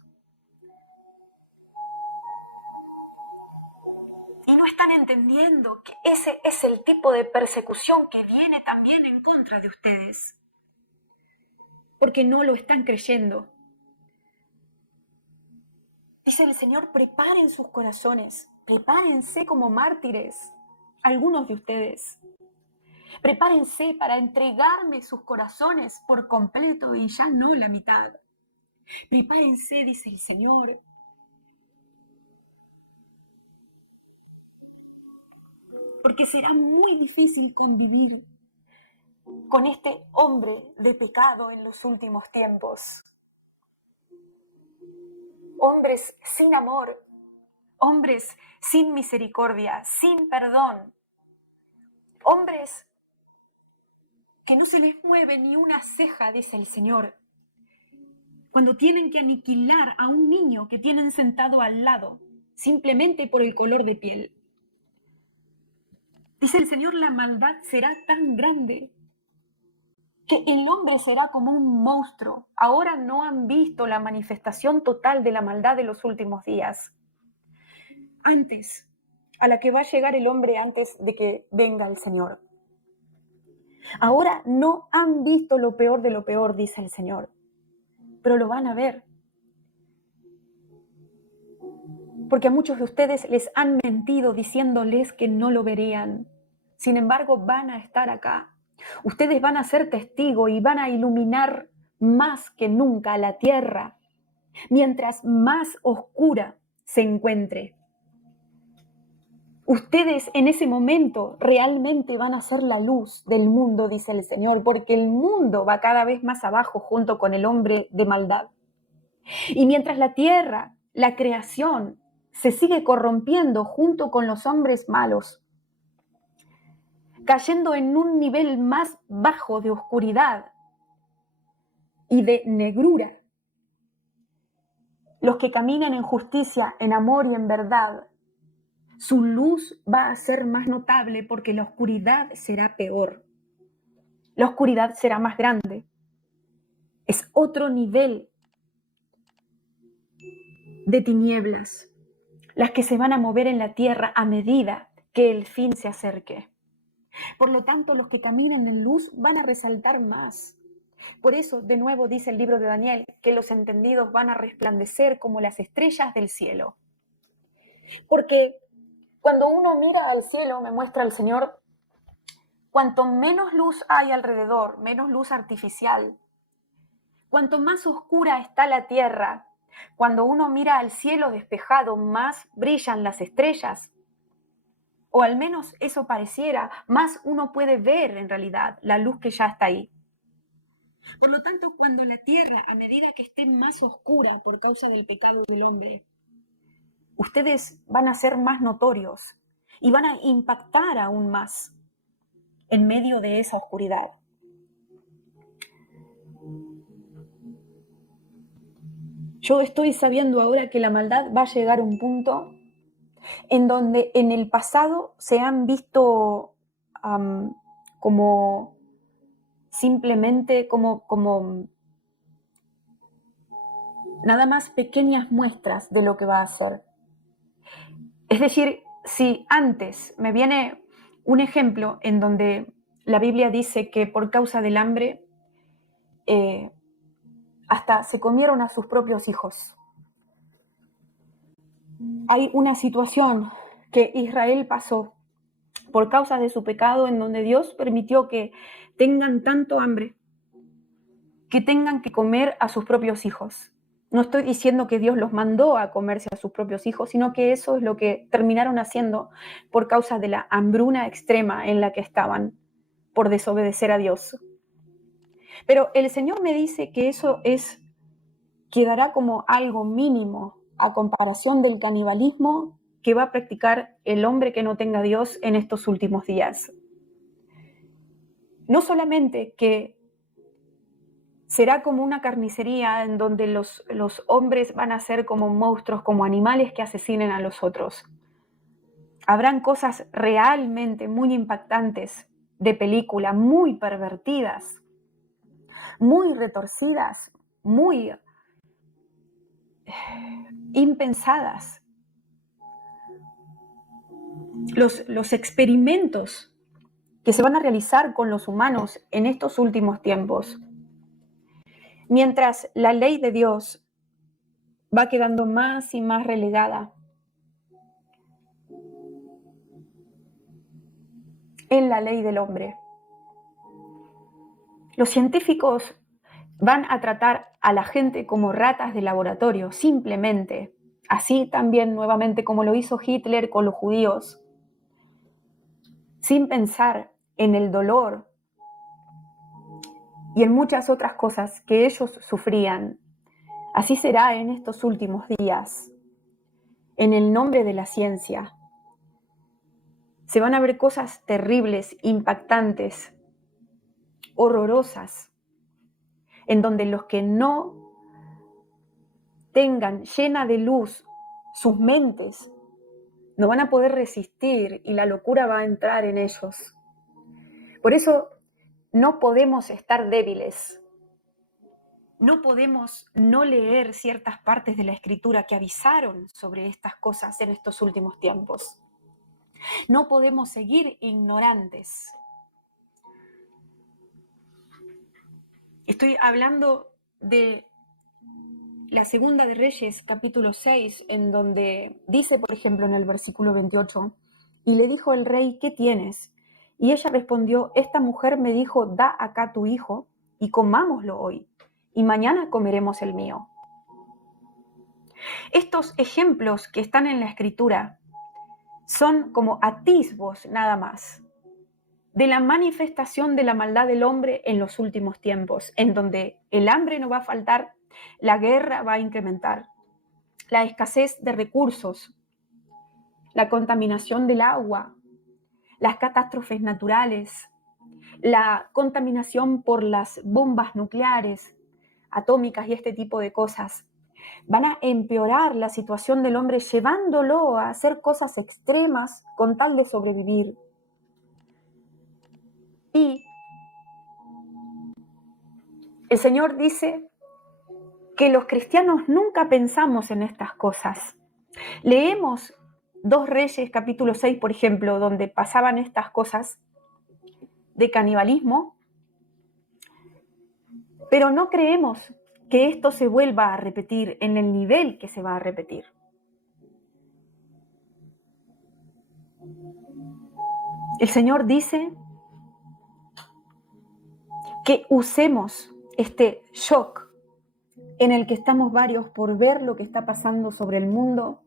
Y no están entendiendo que ese es el tipo de persecución que viene también en contra de ustedes. Porque no lo están creyendo. Dice el Señor, preparen sus corazones, prepárense como mártires, algunos de ustedes. Prepárense para entregarme sus corazones por completo y ya no la mitad. Prepárense, dice el Señor. Porque será muy difícil convivir con este hombre de pecado en los últimos tiempos. Hombres sin amor, hombres sin misericordia, sin perdón, hombres que no se les mueve ni una ceja, dice el Señor, cuando tienen que aniquilar a un niño que tienen sentado al lado, simplemente por el color de piel. Dice el Señor, la maldad será tan grande que el hombre será como un monstruo. Ahora no han visto la manifestación total de la maldad de los últimos días. Antes, a la que va a llegar el hombre antes de que venga el Señor. Ahora no han visto lo peor de lo peor, dice el Señor, pero lo van a ver. Porque a muchos de ustedes les han mentido diciéndoles que no lo verían. Sin embargo, van a estar acá. Ustedes van a ser testigos y van a iluminar más que nunca la tierra, mientras más oscura se encuentre. Ustedes en ese momento realmente van a ser la luz del mundo, dice el Señor, porque el mundo va cada vez más abajo junto con el hombre de maldad. Y mientras la tierra, la creación, se sigue corrompiendo junto con los hombres malos, cayendo en un nivel más bajo de oscuridad y de negrura, los que caminan en justicia, en amor y en verdad, su luz va a ser más notable porque la oscuridad será peor. La oscuridad será más grande. Es otro nivel de tinieblas, las que se van a mover en la tierra a medida que el fin se acerque. Por lo tanto, los que caminan en luz van a resaltar más. Por eso, de nuevo, dice el libro de Daniel, que los entendidos van a resplandecer como las estrellas del cielo. Porque cuando uno mira al cielo, me muestra el Señor, cuanto menos luz hay alrededor, menos luz artificial, cuanto más oscura está la tierra, cuando uno mira al cielo despejado, más brillan las estrellas. O al menos eso pareciera, más uno puede ver en realidad la luz que ya está ahí. Por lo tanto, cuando la tierra, a medida que esté más oscura por causa del pecado del hombre, ustedes van a ser más notorios y van a impactar aún más en medio de esa oscuridad. Yo estoy sabiendo ahora que la maldad va a llegar a un punto en donde en el pasado se han visto como simplemente como nada más pequeñas muestras de lo que va a hacer. Es decir, si antes me viene un ejemplo en donde la Biblia dice que por causa del hambre hasta se comieron a sus propios hijos. Hay una situación que Israel pasó por causa de su pecado en donde Dios permitió que tengan tanto hambre que tengan que comer a sus propios hijos. No estoy diciendo que Dios los mandó a comerse a sus propios hijos, sino que eso es lo que terminaron haciendo por causa de la hambruna extrema en la que estaban por desobedecer a Dios. Pero el Señor me dice que eso quedará como algo mínimo a comparación del canibalismo que va a practicar el hombre que no tenga a Dios en estos últimos días. No solamente que será como una carnicería en donde los hombres van a ser como monstruos, como animales que asesinen a los otros. Habrán cosas realmente muy impactantes de película, muy pervertidas, muy retorcidas, muy impensadas. Los experimentos que se van a realizar con los humanos en estos últimos tiempos, mientras la ley de Dios va quedando más y más relegada en la ley del hombre. Los científicos van a tratar a la gente como ratas de laboratorio, simplemente, así también nuevamente como lo hizo Hitler con los judíos, sin pensar en el dolor y en muchas otras cosas que ellos sufrían. Así será en estos últimos días. En el nombre de la ciencia, se van a ver cosas terribles, impactantes, horrorosas, en donde los que no tengan llena de luz sus mentes no van a poder resistir y la locura va a entrar en ellos. Por eso no podemos estar débiles. No podemos no leer ciertas partes de la Escritura que avisaron sobre estas cosas en estos últimos tiempos. No podemos seguir ignorantes. Estoy hablando de la Segunda de Reyes, capítulo 6, en donde dice, por ejemplo, en el versículo 28, y le dijo el rey, ¿qué tienes? Y ella respondió, esta mujer me dijo, da acá tu hijo y comámoslo hoy, y mañana comeremos el mío. Estos ejemplos que están en la Escritura son como atisbos nada más de la manifestación de la maldad del hombre en los últimos tiempos, en donde el hambre no va a faltar, la guerra va a incrementar, la escasez de recursos, la contaminación del agua, las catástrofes naturales, la contaminación por las bombas nucleares, atómicas y este tipo de cosas, van a empeorar la situación del hombre, llevándolo a hacer cosas extremas con tal de sobrevivir. Y el Señor dice que los cristianos nunca pensamos en estas cosas. Leemos 2 Reyes capítulo 6, por ejemplo, donde pasaban estas cosas de canibalismo, pero no creemos que esto se vuelva a repetir en el nivel que se va a repetir. El Señor dice que usemos este shock en el que estamos varios por ver lo que está pasando sobre el mundo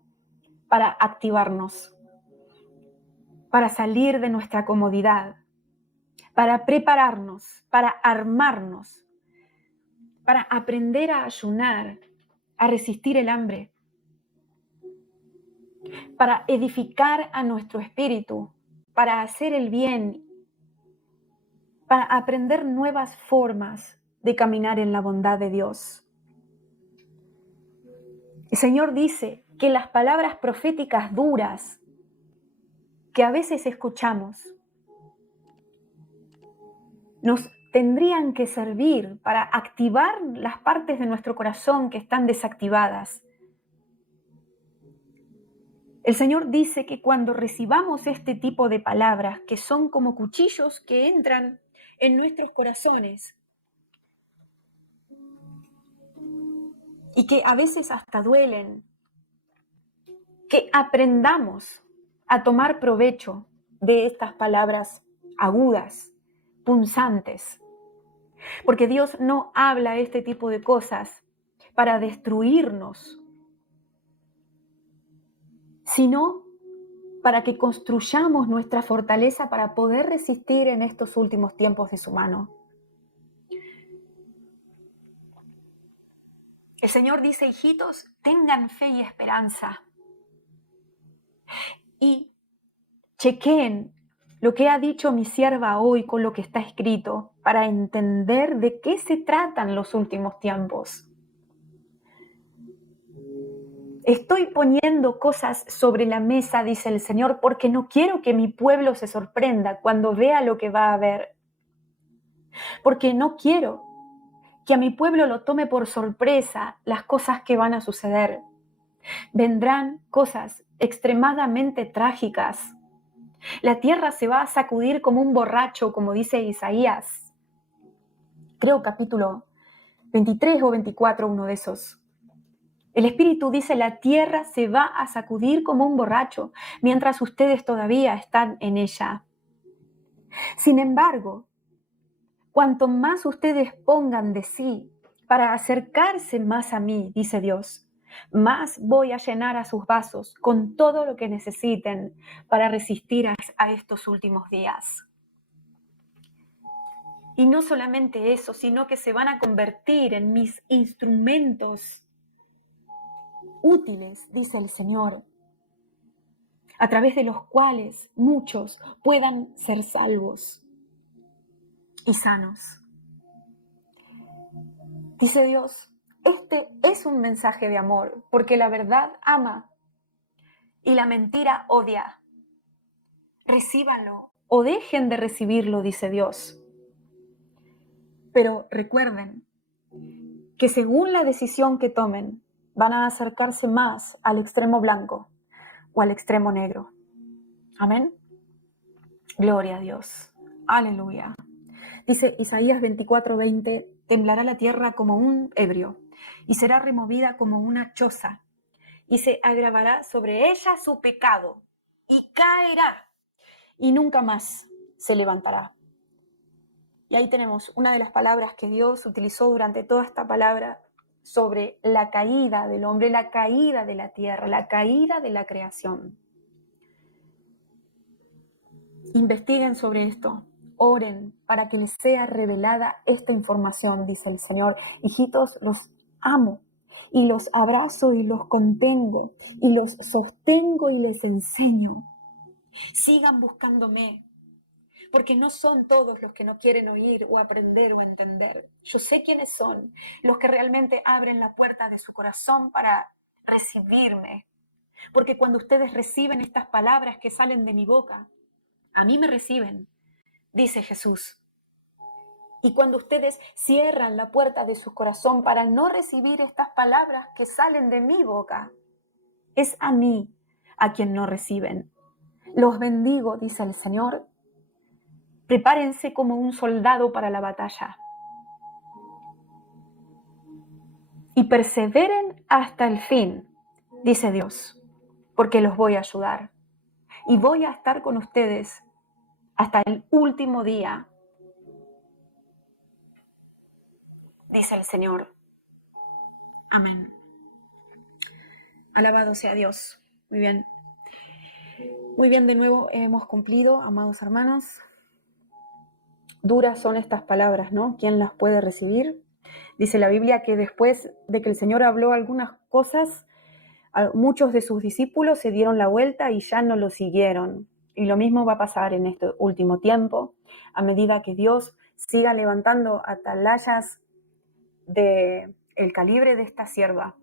para activarnos, para salir de nuestra comodidad, para prepararnos, para armarnos, para aprender a ayunar, a resistir el hambre, para edificar a nuestro espíritu, para hacer el bien, para aprender nuevas formas de caminar en la bondad de Dios. El Señor dice que las palabras proféticas duras que a veces escuchamos nos tendrían que servir para activar las partes de nuestro corazón que están desactivadas. El Señor dice que cuando recibamos este tipo de palabras, que son como cuchillos que entran en nuestros corazones y que a veces hasta duelen, que aprendamos a tomar provecho de estas palabras agudas, punzantes, porque Dios no habla este tipo de cosas para destruirnos, sino para que construyamos nuestra fortaleza para poder resistir en estos últimos tiempos de su mano. El Señor dice, hijitos, tengan fe y esperanza. Y chequeen lo que ha dicho mi sierva hoy con lo que está escrito para entender de qué se tratan los últimos tiempos. Estoy poniendo cosas sobre la mesa, dice el Señor, porque no quiero que mi pueblo se sorprenda cuando vea lo que va a ver. Porque no quiero que a mi pueblo lo tome por sorpresa las cosas que van a suceder. Vendrán cosas extremadamente trágicas. La tierra se va a sacudir como un borracho, como dice Isaías. Creo capítulo 23 o 24, uno de esos. El Espíritu dice, la tierra se va a sacudir como un borracho, mientras ustedes todavía están en ella. Sin embargo, cuanto más ustedes pongan de sí para acercarse más a mí, dice Dios, más voy a llenar a sus vasos con todo lo que necesiten para resistir a estos últimos días. Y no solamente eso, sino que se van a convertir en mis instrumentos útiles, dice el Señor, a través de los cuales muchos puedan ser salvos y sanos. Dice Dios, este es un mensaje de amor, porque la verdad ama y la mentira odia. Recíbanlo o dejen de recibirlo, dice Dios. Pero recuerden que según la decisión que tomen, van a acercarse más al extremo blanco o al extremo negro. Amén. Gloria a Dios. Aleluya. Dice Isaías 24:20, temblará la tierra como un ebrio y será removida como una choza y se agravará sobre ella su pecado y caerá y nunca más se levantará. Y ahí tenemos una de las palabras que Dios utilizó durante toda esta palabra sobre la caída del hombre, la caída de la tierra, la caída de la creación. Investiguen sobre esto, oren para que les sea revelada esta información, dice el Señor. Hijitos, los amo y los abrazo y los contengo y los sostengo y les enseño. Sigan buscándome, porque no son todos los que no quieren oír o aprender o entender. Yo sé quiénes son, los que realmente abren la puerta de su corazón para recibirme. Porque cuando ustedes reciben estas palabras que salen de mi boca, a mí me reciben, dice Jesús. Y cuando ustedes cierran la puerta de su corazón para no recibir estas palabras que salen de mi boca, es a mí a quien no reciben. Los bendigo, dice el Señor. Prepárense como un soldado para la batalla. Y perseveren hasta el fin, dice Dios, porque los voy a ayudar. Y voy a estar con ustedes hasta el último día, dice el Señor. Amén. Alabado sea Dios. Muy bien. Muy bien, de nuevo hemos cumplido, amados hermanos. Duras son estas palabras, ¿no? ¿Quién las puede recibir? Dice la Biblia que después de que el Señor habló algunas cosas, muchos de sus discípulos se dieron la vuelta y ya no lo siguieron. Y lo mismo va a pasar en este último tiempo, a medida que Dios siga levantando atalayas del calibre de esta sierva,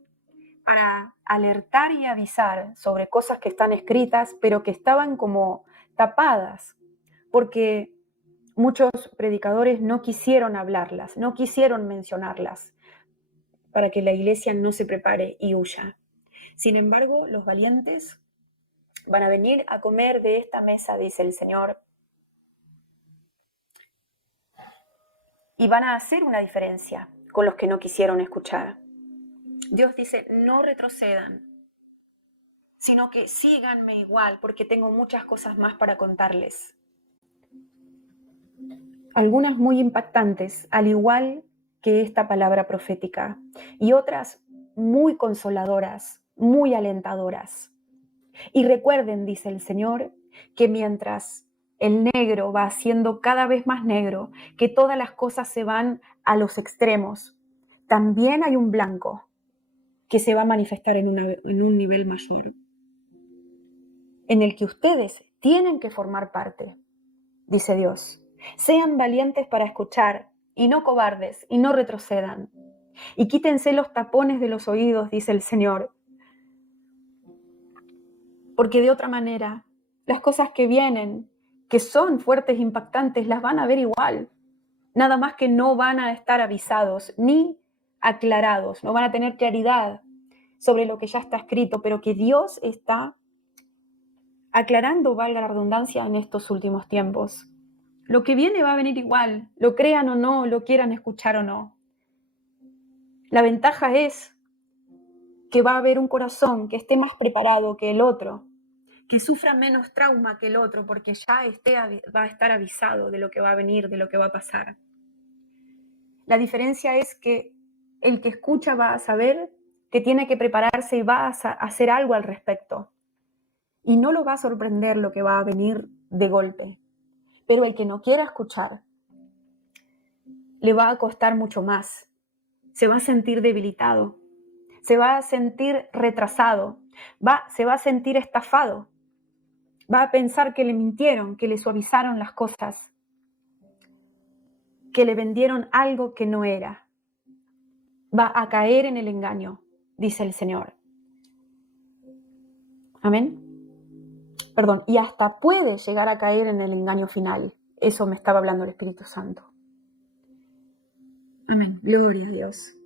para alertar y avisar sobre cosas que están escritas, pero que estaban como tapadas, porque muchos predicadores no quisieron hablarlas, no quisieron mencionarlas, para que la iglesia no se prepare y huya. Sin embargo, los valientes van a venir a comer de esta mesa, dice el Señor, y van a hacer una diferencia con los que no quisieron escuchar. Dios dice, no retrocedan, sino que síganme igual, porque tengo muchas cosas más para contarles. Algunas muy impactantes, al igual que esta palabra profética, y otras muy consoladoras, muy alentadoras. Y recuerden, dice el Señor, que mientras el negro va siendo cada vez más negro, que todas las cosas se van a los extremos, también hay un blanco que se va a manifestar en un nivel mayor, en el que ustedes tienen que formar parte, dice Dios. Sean valientes para escuchar y no cobardes y no retrocedan. Y quítense los tapones de los oídos, dice el Señor. Porque de otra manera, las cosas que vienen, que son fuertes e impactantes, las van a ver igual. Nada más que no van a estar avisados ni aclarados, no van a tener claridad sobre lo que ya está escrito, pero que Dios está aclarando, valga la redundancia, en estos últimos tiempos. Lo que viene va a venir igual, lo crean o no, lo quieran escuchar o no. La ventaja es que va a haber un corazón que esté más preparado que el otro, que sufra menos trauma que el otro, porque ya va a estar avisado de lo que va a venir, de lo que va a pasar. La diferencia es que el que escucha va a saber que tiene que prepararse y va a hacer algo al respecto. Y no lo va a sorprender lo que va a venir de golpe. Pero el que no quiera escuchar, le va a costar mucho más. Se va a sentir debilitado, se va a sentir retrasado, se va a sentir estafado, va a pensar que le mintieron, que le suavizaron las cosas, que le vendieron algo que no era. Va a caer en el engaño, dice el Señor. Amén. Perdón, y hasta puede llegar a caer en el engaño final. Eso me estaba hablando el Espíritu Santo. Amén. Gloria a Dios.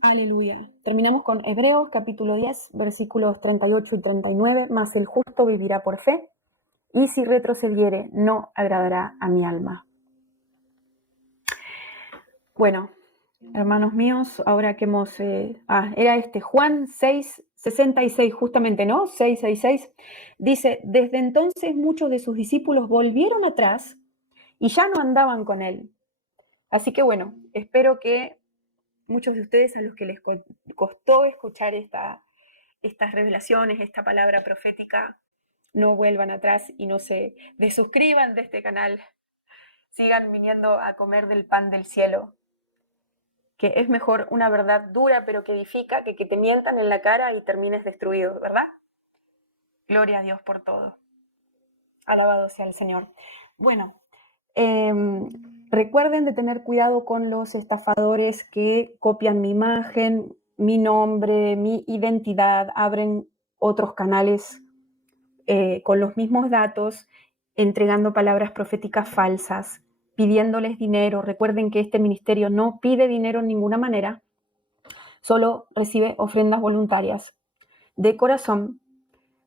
Aleluya. Terminamos con Hebreos capítulo 10, versículos 38 y 39. Mas el justo vivirá por fe, y si retrocediere, no agradará a mi alma. Bueno, hermanos míos, ahora que hemos... era Juan 6, 66 justamente, ¿no? 666. Dice, desde entonces muchos de sus discípulos volvieron atrás y ya no andaban con él. Así que bueno, espero que muchos de ustedes a los que les costó escuchar estas revelaciones, esta palabra profética, no vuelvan atrás y no se desuscriban de este canal. Sigan viniendo a comer del pan del cielo, que es mejor una verdad dura pero que edifica que te mientan en la cara y termines destruido, ¿verdad? Gloria a Dios por todo. Alabado sea el Señor. Bueno, recuerden de tener cuidado con los estafadores que copian mi imagen, mi nombre, mi identidad, abren otros canales con los mismos datos, entregando palabras proféticas falsas, pidiéndoles dinero. Recuerden que este ministerio no pide dinero en ninguna manera, solo recibe ofrendas voluntarias de corazón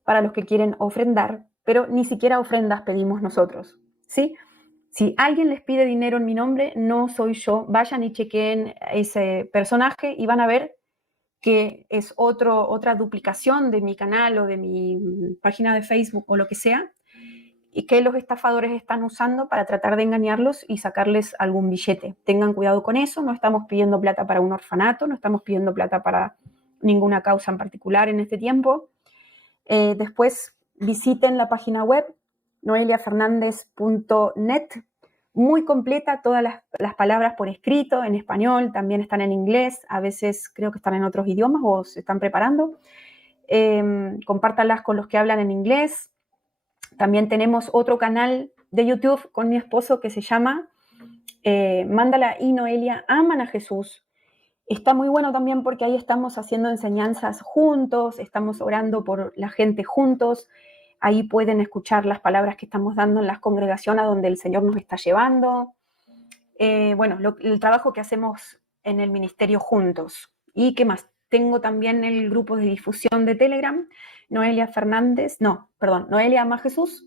para los que quieren ofrendar, pero ni siquiera ofrendas pedimos nosotros, ¿sí? Si alguien les pide dinero en mi nombre, no soy yo. Vayan y chequen ese personaje y van a ver que es otra duplicación de mi canal o de mi página de Facebook o lo que sea, y que los estafadores están usando para tratar de engañarlos y sacarles algún billete. Tengan cuidado con eso, no estamos pidiendo plata para un orfanato, no estamos pidiendo plata para ninguna causa en particular en este tiempo. Después visiten la página web noeliafernandez.net, muy completa, todas las palabras por escrito, en español, también están en inglés, a veces creo que están en otros idiomas o se están preparando. Compártalas con los que hablan en inglés. También tenemos otro canal de YouTube con mi esposo que se llama Mándala y Noelia Aman a Jesús. Está muy bueno también porque ahí estamos haciendo enseñanzas juntos, estamos orando por la gente juntos. Ahí pueden escuchar las palabras que estamos dando en las congregaciones a donde el Señor nos está llevando. El trabajo que hacemos en el ministerio juntos. ¿Y qué más? Tengo también el grupo de difusión de Telegram, Noelia Ama Jesús.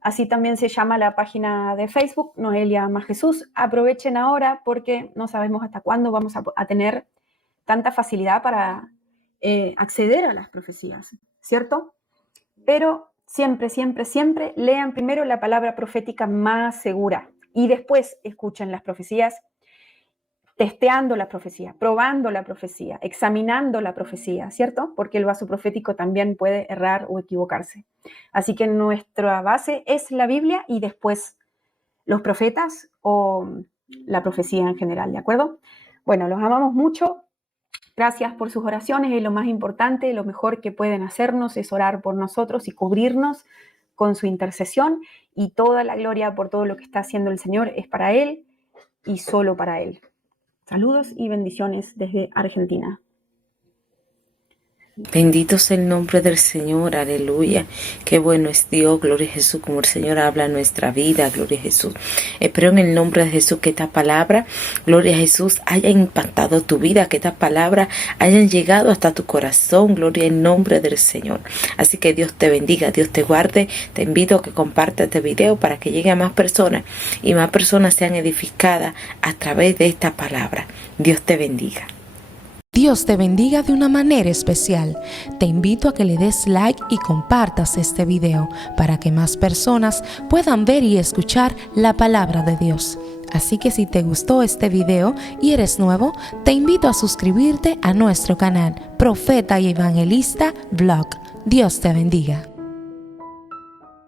Así también se llama la página de Facebook, Noelia Ama Jesús. Aprovechen ahora porque no sabemos hasta cuándo vamos a tener tanta facilidad para acceder a las profecías, ¿cierto? Pero siempre, siempre, siempre lean primero la palabra profética más segura y después escuchen las profecías, testeando la profecía, probando la profecía, examinando la profecía, ¿cierto? Porque el vaso profético también puede errar o equivocarse. Así que nuestra base es la Biblia y después los profetas o la profecía en general, ¿de acuerdo? Bueno, los amamos mucho. Gracias por sus oraciones y lo más importante, lo mejor que pueden hacernos es orar por nosotros y cubrirnos con su intercesión, y toda la gloria por todo lo que está haciendo el Señor es para Él y solo para Él. Saludos y bendiciones desde Argentina. Bendito sea el nombre del Señor, aleluya. Qué bueno es Dios, gloria a Jesús, como el Señor habla en nuestra vida, gloria a Jesús. Espero en el nombre de Jesús que esta palabra, gloria a Jesús, haya impactado tu vida, que estas palabras hayan llegado hasta tu corazón, gloria en nombre del Señor. Así que Dios te bendiga, Dios te guarde. Te invito a que compartas este video para que llegue a más personas y más personas sean edificadas a través de esta palabra. Dios te bendiga. Dios te bendiga de una manera especial. Te invito a que le des like y compartas este video para que más personas puedan ver y escuchar la palabra de Dios. Así que si te gustó este video y eres nuevo, te invito a suscribirte a nuestro canal Profeta y Evangelista Vlog. Dios te bendiga.